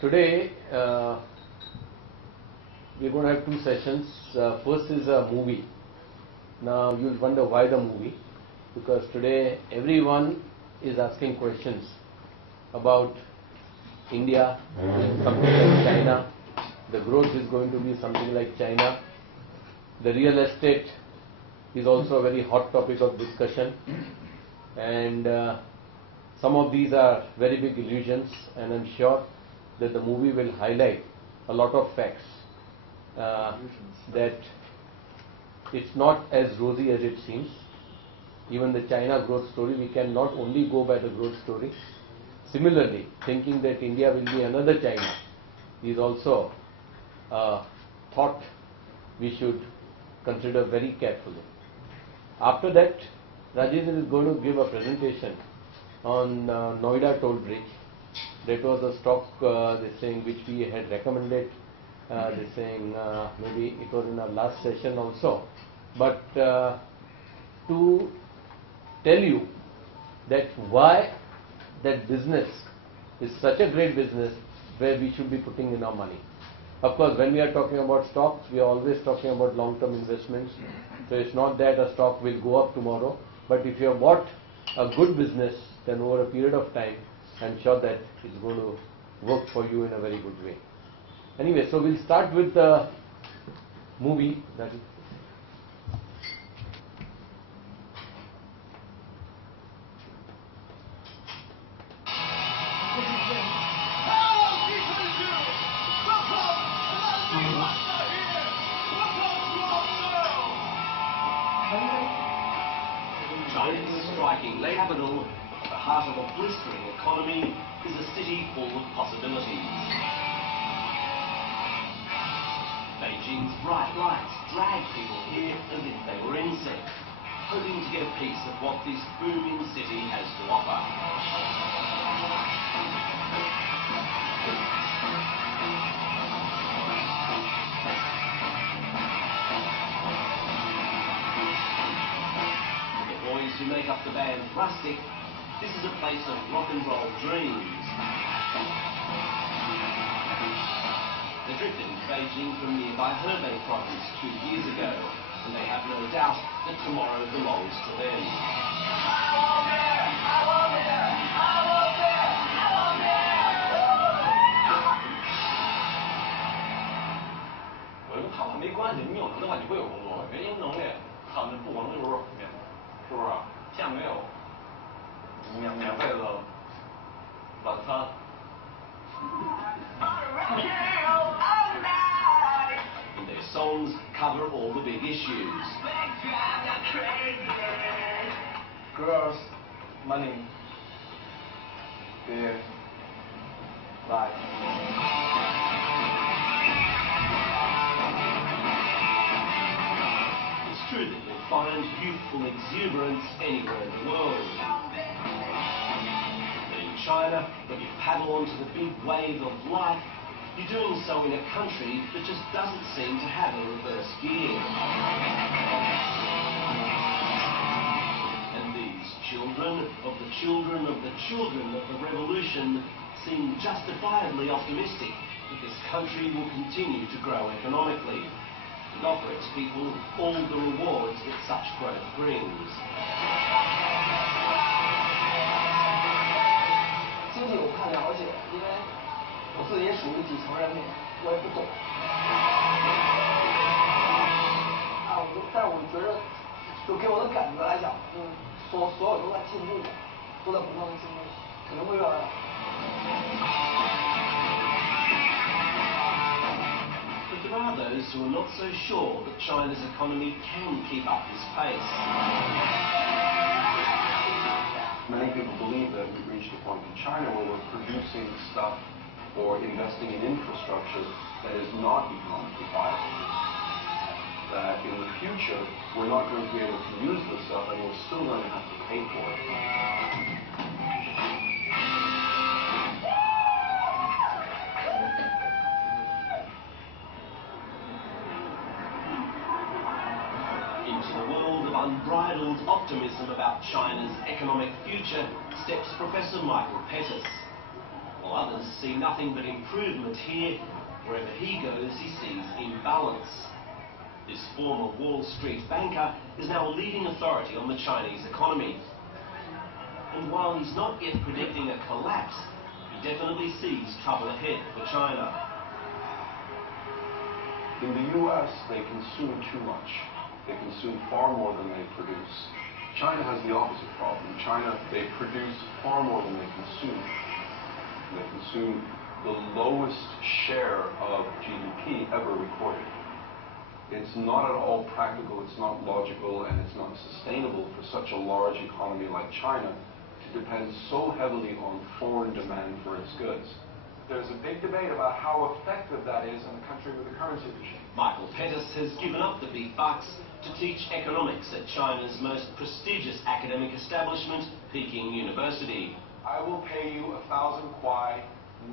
Today we're going to have two sessions. First is a movie. Now you'll wonder why the movie, because today everyone is asking questions about India, something like China. The growth is going to be something like China. The real estate is also a very hot topic of discussion, and some of these are very big illusions, and I'm sure that the movie will highlight a lot of facts that it's not as rosy as it seems. Even the China growth story, we can not only go by the growth story. Similarly, thinking that India will be another China is also a thought we should consider very carefully. After that, Rajeev is going to give a presentation on Noida Toll Bridge. That was a stock which we had recommended. Maybe it was in our last session also. But to tell you that why that business is such a great business where we should be putting in our money. Of course, when we are talking about stocks, we are always talking about long-term investments. So it's not that a stock will go up tomorrow, but if you have bought a good business, then over a period of time, I'm sure that it's going to work for you in a very good way. Anyway, so we'll start with the movie. China's striking capital, the heart of a blistering economy, is a city full of possibilities. Beijing's bright lights drag people here as if they were insects, hoping to get a piece of what this booming city has to offer. Who make up the band Rustic, this is a place of rock and roll dreams. They drifted into Beijing from nearby Hebei province 2 years ago, and they have no doubt that tomorrow belongs to them. And their songs cover all the big issues. Girls, money, beer, life. It's true that you'll find youthful exuberance anywhere in the world. But in China, when you paddle onto the big wave of life, you're doing so in a country that just doesn't seem to have a reverse gear. And these children of the children of the children of the revolution seem justifiably optimistic that this country will continue to grow economically and offer its people all the rewards that such growth brings. 经济我不太了解，因为我自己也属于底层人民，我也不懂。但我觉得，就给我的感觉来讲，所有都在进步，都在不断的进步，肯定会越来越好。 But there are those who are not so sure that China's economy can keep up this pace. Many people believe that we've reached a point in China where we're producing stuff or investing in infrastructure that is not economically viable. That in the future, we're not going to be able to use this stuff and we're still going to have to pay for it. Into the world of unbridled optimism about China's economic future steps Professor Michael Pettis. while others see nothing but improvement here. Wherever he goes, he sees imbalance. This former Wall Street banker is now a leading authority on the Chinese economy. And while he's not yet predicting a collapse, he definitely sees trouble ahead for China. In the US, they consume too much. They consume far more than they produce. China has the opposite problem. China, they produce far more than they consume. They consume the lowest share of GDP ever recorded. It's not at all practical, it's not logical, and it's not sustainable for such a large economy like China to depend so heavily on foreign demand for its goods. There's a big debate about how effective that is in a country with a currency regime. Michael Pettis has given up the big bucks to teach economics at China's most prestigious academic establishment, Peking University. I will pay you 1,000 kwai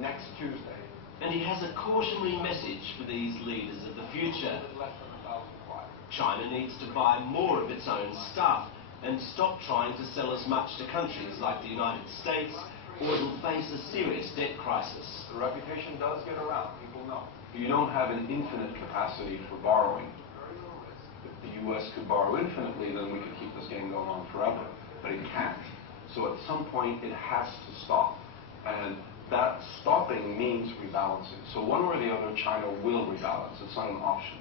next Tuesday. And he has a cautionary message for these leaders of the future. Less than 1,000 kwai. China needs to buy more of its own stuff and stop trying to sell as much to countries like the United States, or it'll face a serious debt crisis. The reputation does get around, people know. You don't have an infinite capacity for borrowing. If the US could borrow infinitely, then we could keep this game going on forever. But it can't. So at some point, it has to stop. And that stopping means rebalancing. So one way or the other, China will rebalance. It's not an option.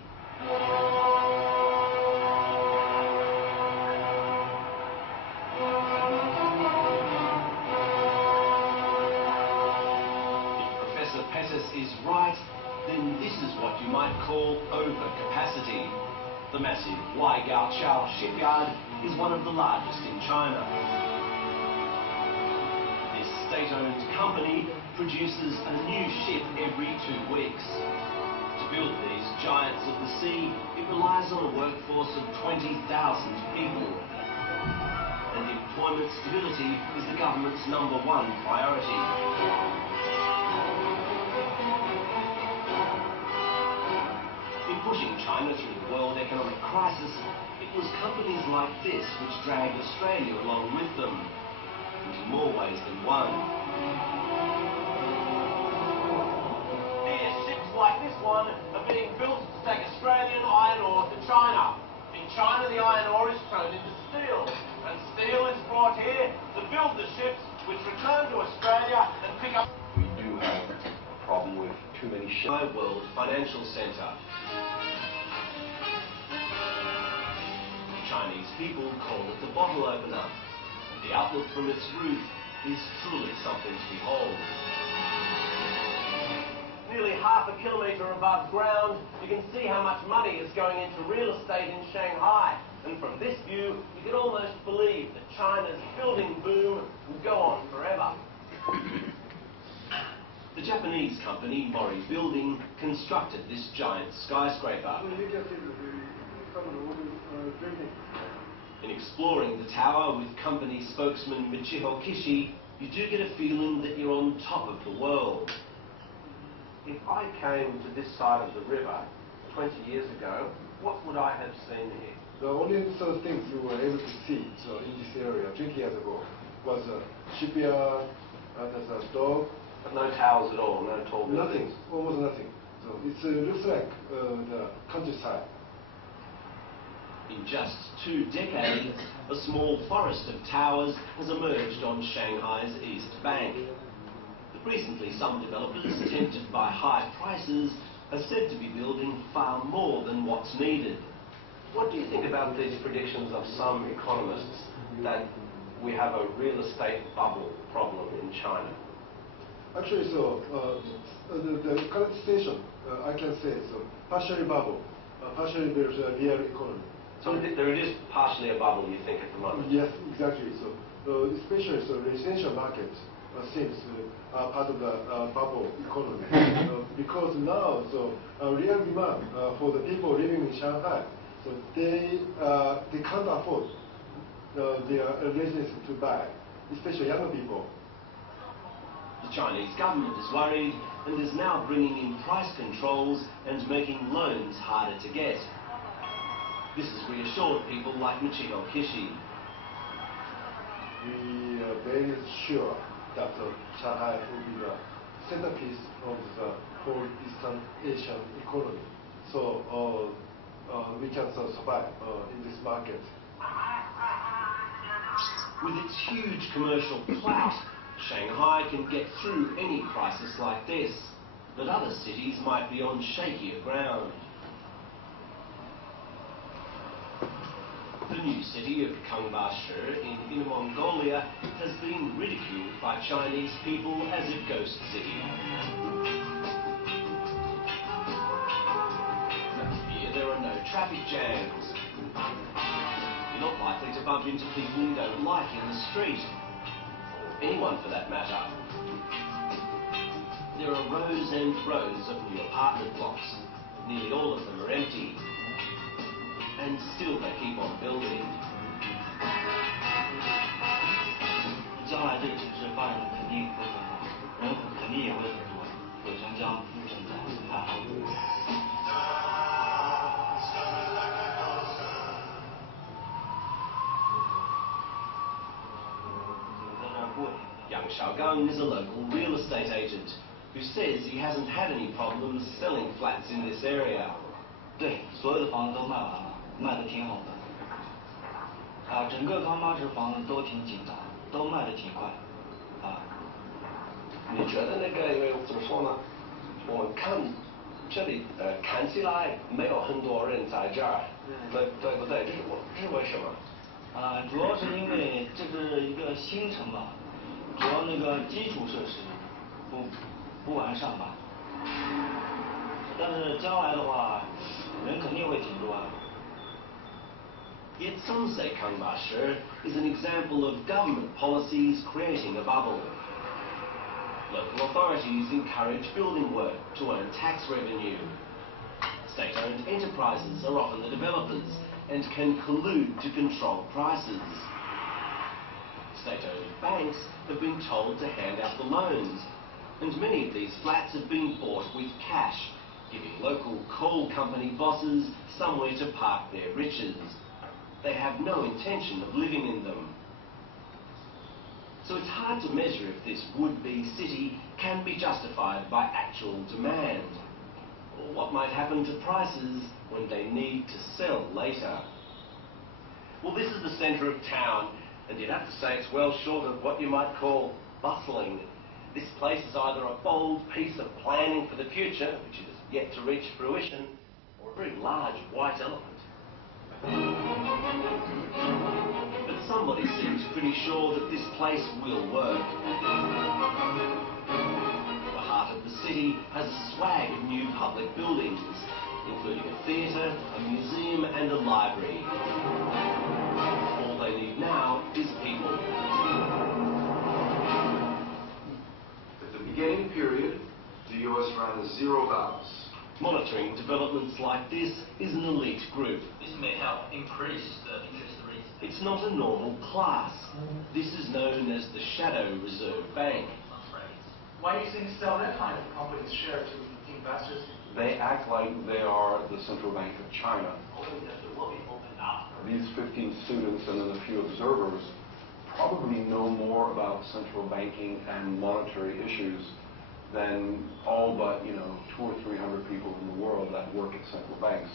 Pettis is right, then this is what you might call overcapacity. The massive Waigaoqiao shipyard is one of the largest in China. This state-owned company produces a new ship every 2 weeks. To build these giants of the sea, it relies on a workforce of 20,000 people. And employment stability is the government's #1 priority. In pushing China through the world economic crisis, it was companies like this which dragged Australia along with them, and in more ways than one. Here, ships like this one are being built to take Australian iron ore to China. In China, the iron ore is turned into steel, and steel is brought here to build the ships which return to Australia and pick up... We do have a problem with too many ships. My World Financial Centre. Chinese people call it the bottle opener. The outlook from its roof is truly something to behold. Nearly half a kilometre above ground, you can see how much money is going into real estate in Shanghai. And from this view, you could almost believe that China's building boom will go on forever. The Japanese company Mori Building constructed this giant skyscraper. In exploring the tower with company spokesman Michiho Kishi, you do get a feeling that you're on top of the world. If I came to this side of the river 20 years ago, what would I have seen here? The only sort of things you were able to see in this area 20 years ago was a shipyard, there's a dog. But no towers at all, no tall buildings? Nothing, almost nothing. So it looks like the countryside. In just 2 decades, a small forest of towers has emerged on Shanghai's East Bank. But recently, some developers, tempted by high prices, are said to be building far more than what's needed. What do you think about these predictions of some economists that we have a real estate bubble problem in China? Actually, the current situation, I can say, partially bubble, partially there's a real economy. So there it is partially a bubble, you think, at the moment? Yes, exactly. So especially residential market seems part of the bubble economy. Because now, real demand for the people living in Shanghai, so they can't afford their residence to buy, especially younger people. The Chinese government is worried and is now bringing in price controls and making loans harder to get. This has reassured people like Michiho Kishi. We are very sure that Shanghai will be the centerpiece of the whole Eastern Asian economy. So we can survive in this market. With its huge commercial clout, Shanghai can get through any crisis like this, but other cities might be on shakier ground. The new city of Combustor in Inner Mongolia has been ridiculed by Chinese people as a ghost city. Here there are no traffic jams. You're not likely to bump into people you don't like in the street, or anyone for that matter. There are rows and rows of new apartment blocks. Nearly all of them are empty. And still they keep on building. 将来这个城市发展的肯定会很好，人肯定也会很多，首先将不存在还好。Yang Xiaogang is a local real estate agent who says he hasn't had any problems selling flats in this area. 对，所有的房子都卖完了，卖的挺好的。整个康巴市房子都挺紧的，都卖的挺快。你觉得那个因为怎么说呢？我看这里看起来没有很多人在这儿，对不对？这是为什么？主要是因为这是一个新城嘛，主要那个基础设施不完善吧。但是将来的话，人肯定会挺多。Yet some say Combustor is an example of government policies creating a bubble. Local authorities encourage building work to earn tax revenue. State-owned enterprises are often the developers and can collude to control prices. State-owned banks have been told to hand out the loans, and many of these flats have been bought with cash, giving local coal company bosses somewhere to park their riches. They have no intention of living in them. So it's hard to measure if this would-be city can be justified by actual demand, or what might happen to prices when they need to sell later. Well, this is the centre of town, and you'd have to say it's well short of what you might call bustling. This place is either a bold piece of planning for the future, which is yet to reach fruition, or a very large white elephant. But somebody seems pretty sure that this place will work. The heart of the city has a swag of new public buildings, including a theatre, a museum and a library. All they need now is people. At the beginning period, the U.S. ran a zero balance. Monitoring developments like this is an elite group. This may help increase the interest rates. It's not a normal class. This is known as the Shadow Reserve Bank. Why do you think sell that kind of company's share to investors? They act like they are the central bank of China. These 15 students and then a few observers probably know more about central banking and monetary issues than all but, 200 or 300 people in the world that work at central banks.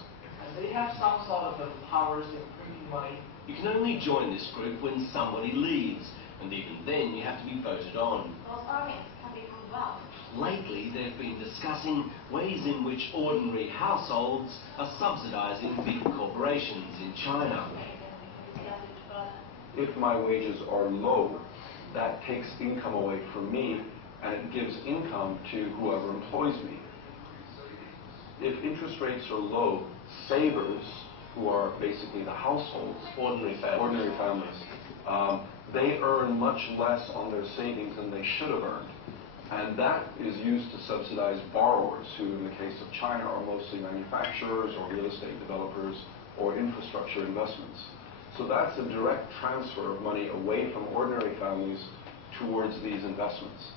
And they have some sort of powers in printing money. You can only join this group when somebody leaves, and even then you have to be voted on. Those organs can become wealth. Lately, they've been discussing ways in which ordinary households are subsidizing big corporations in China. If my wages are low, that takes income away from me and it gives income to whoever employs me. If interest rates are low, savers, who are basically the households, ordinary families, they earn much less on their savings than they should have earned. And that is used to subsidize borrowers, who in the case of China are mostly manufacturers or real estate developers or infrastructure investments. So that's a direct transfer of money away from ordinary families towards these investments.